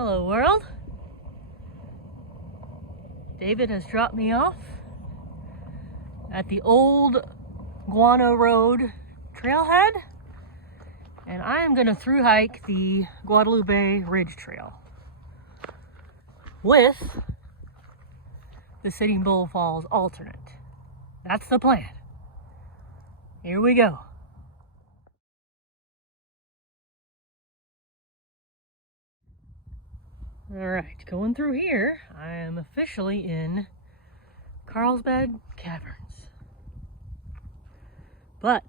Hello world. David has dropped me off at the old Guano Road trailhead, and I am going to through hike the Guadalupe Ridge Trail with the Sitting Bull Falls alternate. That's the plan. Here we go. Alright, going through here, I am officially in Carlsbad Caverns. But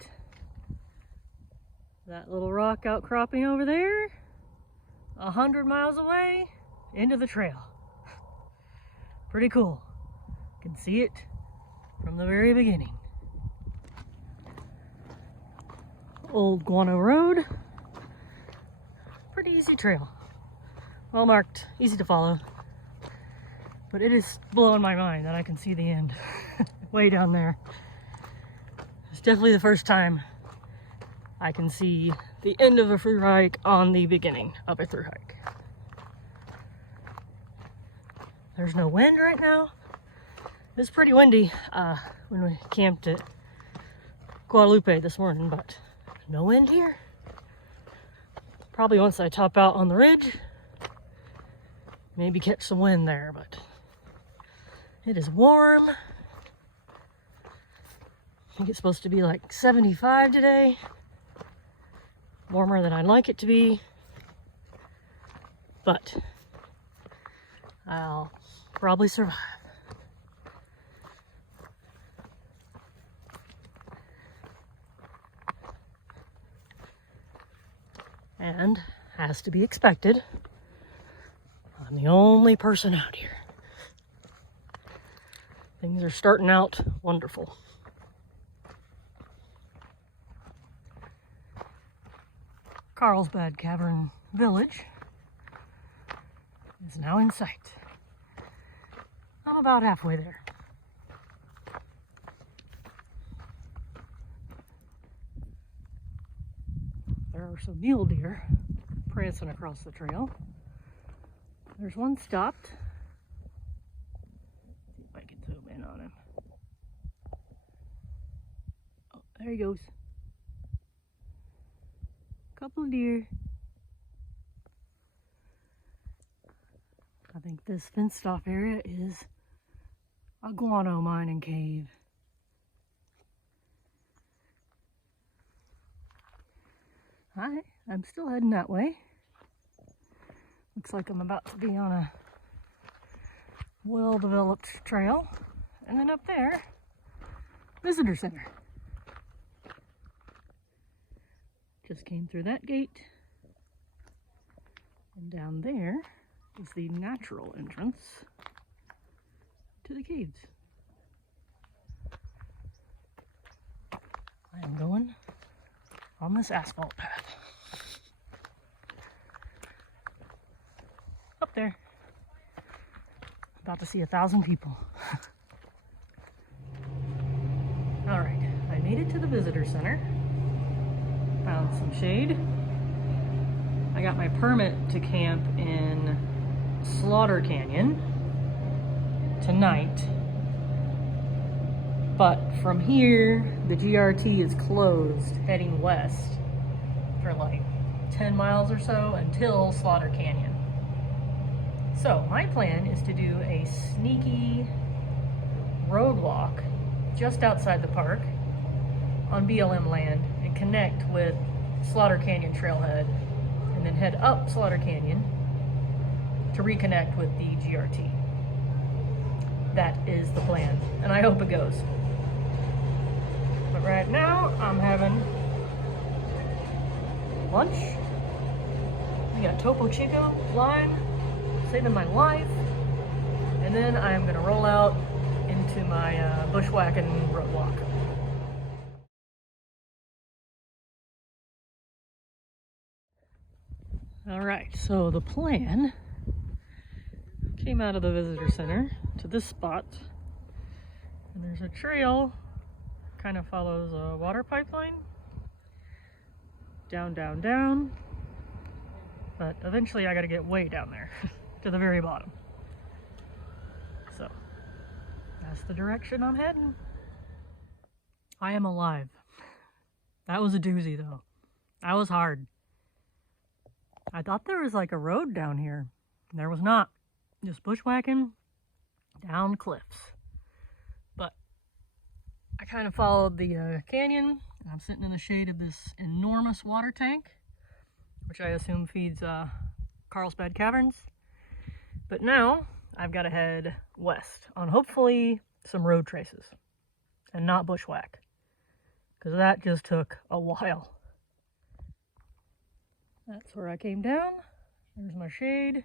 that little rock outcropping over there, 100 miles away, into the trail. Pretty cool. You can see it from the very beginning. Old Guano Road. Pretty easy trail. Well marked, easy to follow. But it is blowing my mind that I can see the end way down there. It's definitely the first time I can see the end of a through hike on the beginning of a through hike. There's no wind right now. It's pretty windy when we camped at Guadalupe this morning, but no wind here. Probably once I top out on the ridge, maybe catch some wind there, but it is warm. I think it's supposed to be like 75 today. Warmer than I'd like it to be, but I'll probably survive. And, as to be expected, I'm the only person out here. Things are starting out wonderful. Carlsbad Cavern Village is now in sight. I'm about halfway there. There are some mule deer prancing across the trail. There's one stopped. See if I can zoom in on him. Oh, there he goes. Couple of deer. I think this fenced off area is a guano mining cave. Hi, I'm still heading that way. Looks like I'm about to be on a well-developed trail. And then up there, visitor center. Just came through that gate. And down there is the natural entrance to the caves. I am going on this asphalt path. Up there. About to see 1,000 people. Alright, I made it to the visitor center. Found some shade. I got my permit to camp in Slaughter Canyon tonight. But from here, the GRT is closed heading west for like 10 miles or so until Slaughter Canyon. So my plan is to do a sneaky road walk just outside the park on BLM land and connect with Slaughter Canyon trailhead and then head up Slaughter Canyon to reconnect with the GRT. That is the plan, and I hope it goes. But right now, I'm having lunch. We got Topo Chico line, saving my life. And then I'm gonna roll out into my bushwhacking road walk. All right, so the plan came out of the visitor center to this spot. And there's a trail, kind of follows a water pipeline. Down, down, down. but eventually I gotta get way down there to the very bottom. So that's the direction I'm heading. I am alive. That was a doozy though. That was hard. I thought there was like a road down here. There was not. Just bushwhacking down cliffs. But I kind of followed the canyon. I'm sitting in the shade of this enormous water tank, which I assume feeds Carlsbad Caverns. But now I've got to head west on hopefully some road traces and not bushwhack, because that just took a while. That's where I came down. There's my shade.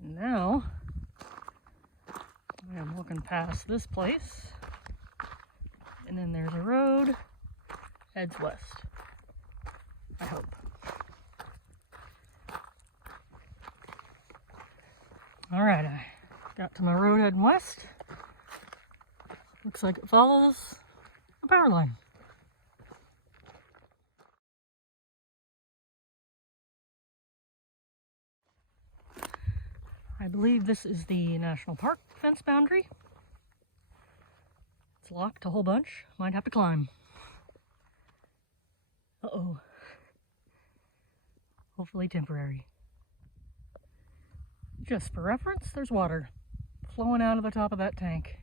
And now I am walking past this place, and then there's a road, heads west, I hope. All right, I got to my road heading west. Looks like it follows a power line. I believe this is the national park fence boundary. It's locked a whole bunch. Might have to climb. Uh-oh. Hopefully temporary. Just for reference, there's water flowing out of the top of that tank.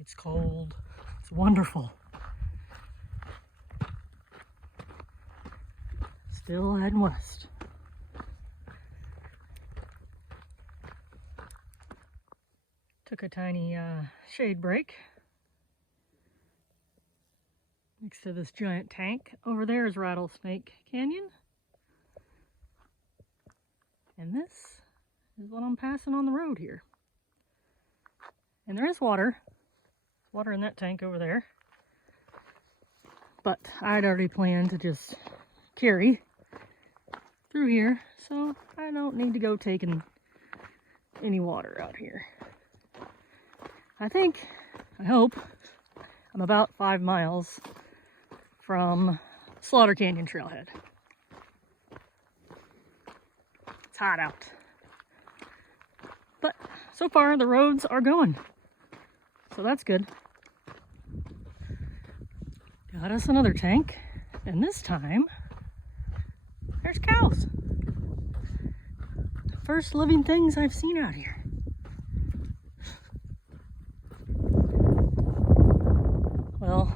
It's cold. It's wonderful. Still heading west. Took a tiny shade break next to this giant tank. Over there is Rattlesnake Canyon. And this is what I'm passing on the road here. And there is water. There's water in that tank over there. But I'd already planned to just carry through here, so I don't need to go taking any water out here. I hope, I'm about 5 miles from Slaughter Canyon Trailhead. It's hot out. But so far the roads are going. So that's good. Got us another tank, and this time there's cows. First living things I've seen out here. Well,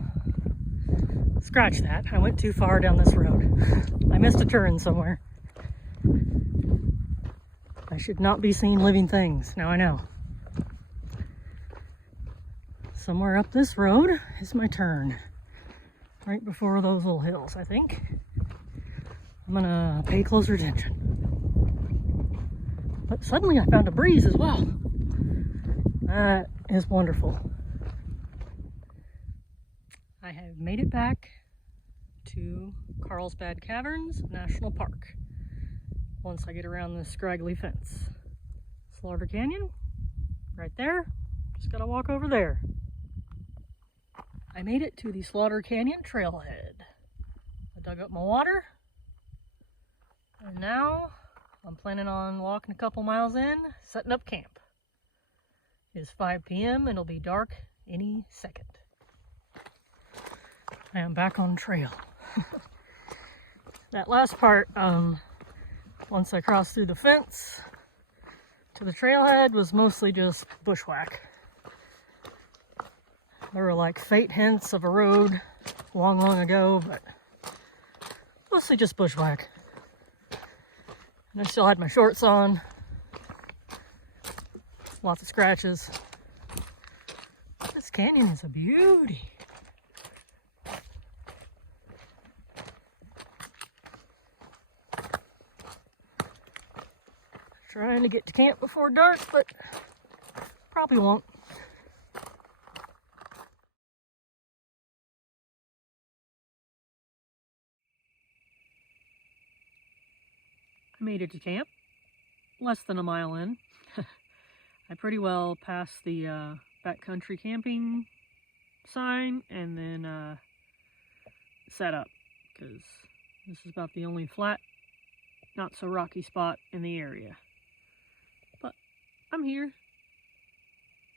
scratch that. I went too far down this road. I missed a turn somewhere. I should not be seeing living things. Now I know. Somewhere up this road is my turn. Right before those little hills, I think. I'm gonna pay closer attention. But suddenly I found a breeze as well. That is wonderful. I have made it back to Carlsbad Caverns National Park. Once I get around this scraggly fence. Slaughter Canyon, right there. Just gotta walk over there. I made it to the Slaughter Canyon Trailhead. I dug up my water. And now I'm planning on walking a couple miles in, setting up camp. It is 5 p.m. and it'll be dark any second. I am back on trail. That last part, once I crossed through the fence to the trailhead, was mostly just bushwhack. There were like faint hints of a road long ago, but mostly just bushwhack. And I still had my shorts on. Lots of scratches. This canyon is a beauty. Trying to get to camp before dark, but probably won't. I made it to camp, less than a mile in. I pretty well passed the backcountry camping sign and then set up, because This is about the only flat, not so rocky spot in the area. But I'm here.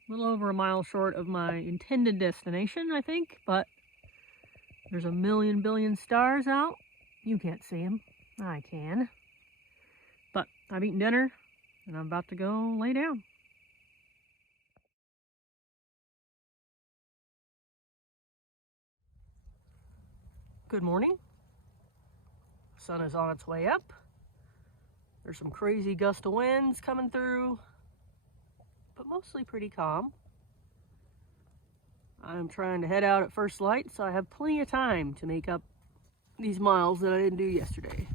A little over a mile short of my intended destination, I think, but there's a million billion stars out. You can't see them. I can. But I've eaten dinner and I'm about to go lay down. Good morning. Sun is on its way up. There's some crazy gust of winds coming through, but mostly pretty calm. I'm trying to head out at first light, so I have plenty of time to make up these miles that I didn't do yesterday.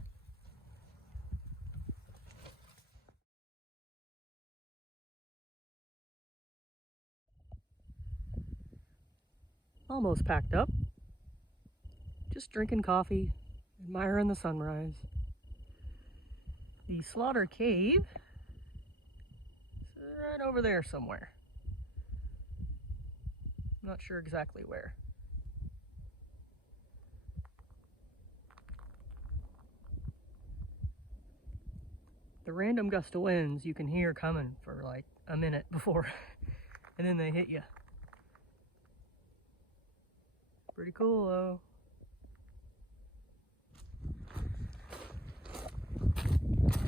Almost packed up. Just drinking coffee, admiring the sunrise. The Slaughter Cave is right over there somewhere. Not sure exactly where. The random gust of winds you can hear coming for like a minute before, and then they hit you. Pretty cool though.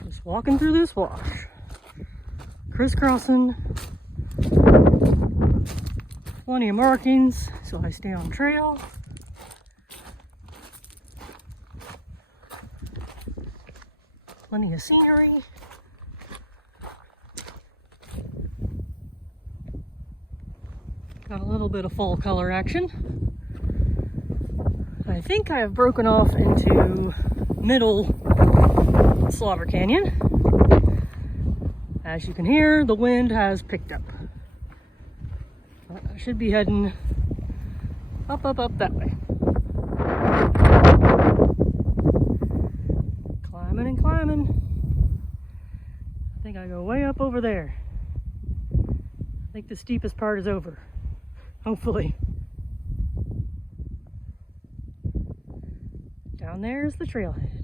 Just walking through this wash, crisscrossing. Plenty of markings, so I stay on trail. Plenty of scenery. Got a little bit of fall color action. I think I have broken off into middle Slaughter Canyon. As you can hear, the wind has picked up. I should be heading up that way. Climbing and climbing. I think I go way up over there. I think the steepest part is over. Hopefully. Down there is the trailhead.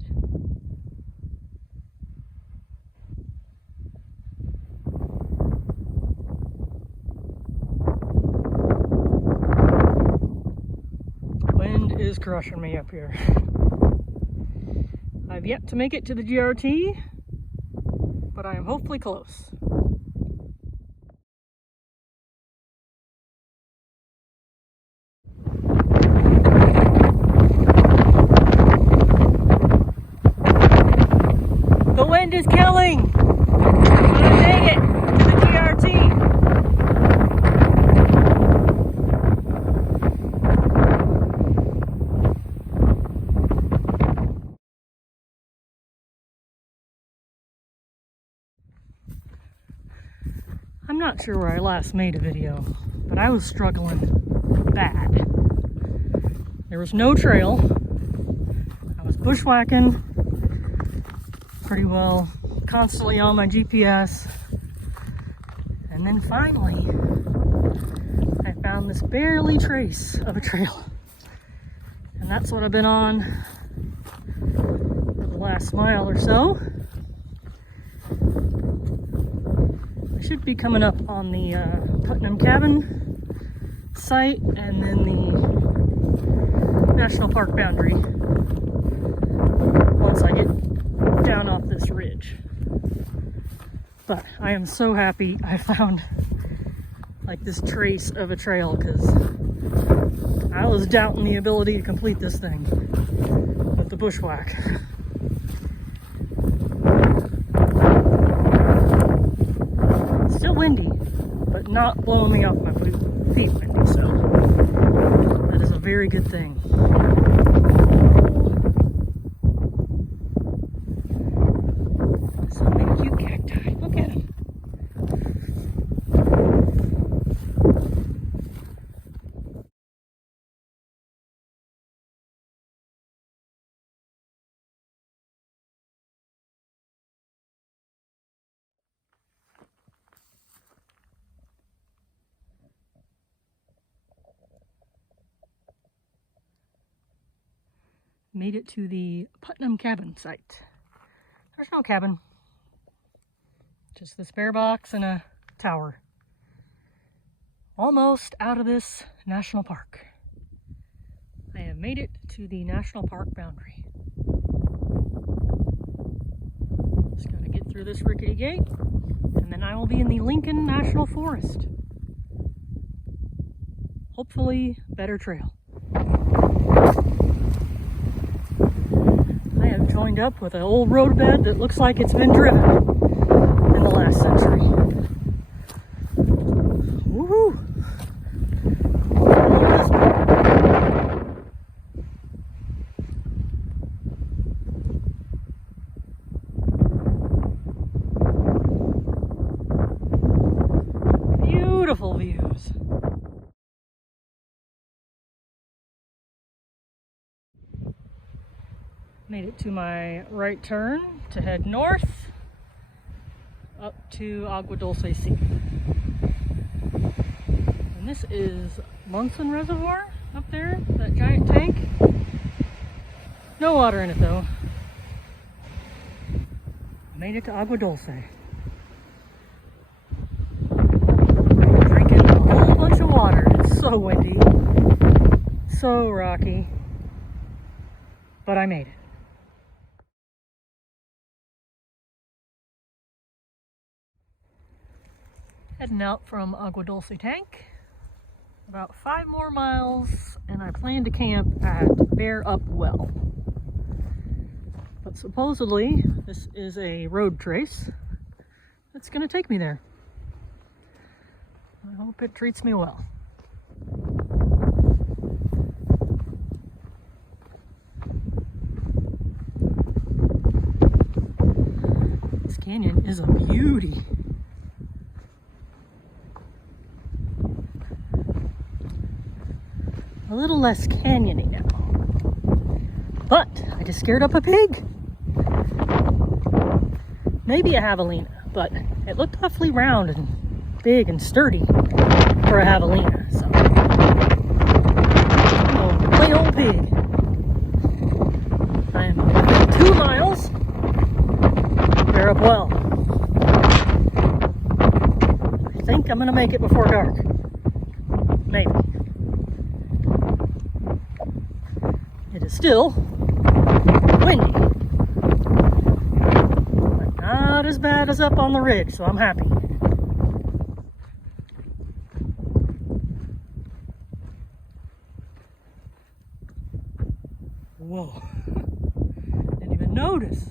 Wind is crushing me up here. I've yet to make it to the GRT, but I am hopefully close. The wind is killing! I'm gonna make it to the GRT! I'm not sure where I last made a video, but I was struggling bad. There was no trail. I was bushwhacking pretty well, constantly on my GPS. And then finally, I found this barely trace of a trail. And that's what I've been on for the last mile or so. I should be coming up on the Putnam Cabin site and then the National Park boundary once I get down off this ridge. But I am so happy I found like this trace of a trail, because I was doubting the ability to complete this thing with the bushwhack. Still windy, but not blowing me off my feet windy, so that is a very good thing. So many cute cacti. Look at them. Made it to the Putnam cabin site. There's no cabin. Just this spare box and a tower. Almost out of this national park. I have made it to the national park boundary. Just gotta get through this rickety gate, and then I will be in the Lincoln National Forest. Hopefully, better trail. I have joined up with an old roadbed that looks like it's been driven in the last century. Woohoo! Beautiful views. Made it to my right turn to head north up to Agua Dulce Sea. And this is Munson Reservoir up there, that giant tank. No water in it though. Made it to Agua Dulce. Drinking a whole bunch of water. It's so windy, so rocky, but I made it. Heading out from Agua Dulce Tank, about 5 more miles, and I plan to camp at Bear Up Well. But supposedly, this is a road trace that's going to take me there. I hope it treats me well. This canyon is a beauty. A little less canyony now. But I just scared up a pig. Maybe a javelina, but it looked awfully round and big and sturdy for a javelina. So, oh, plain old pig. I am 2 miles. Bear Up Well. I think I'm gonna make it before dark. Maybe. It is still windy, but not as bad as up on the ridge, so I'm happy. Whoa, didn't even notice.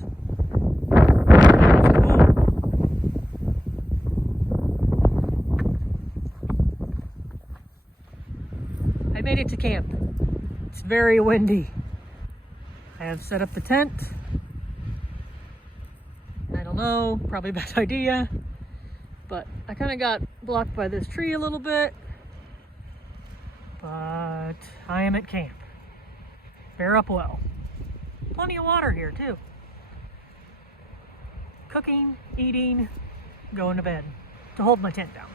I made it to camp. It's very windy. I have set up the tent. I don't know, probably a bad idea, but I kind of got blocked by this tree a little bit. But I am at camp. Bear Up Well. Plenty of water here too. Cooking, eating, going to bed to hold my tent down.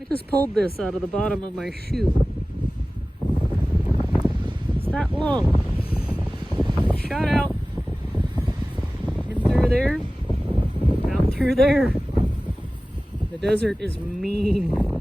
I just pulled this out of the bottom of my shoe. It's that long. Shot out, in through there, out through there. The desert is mean.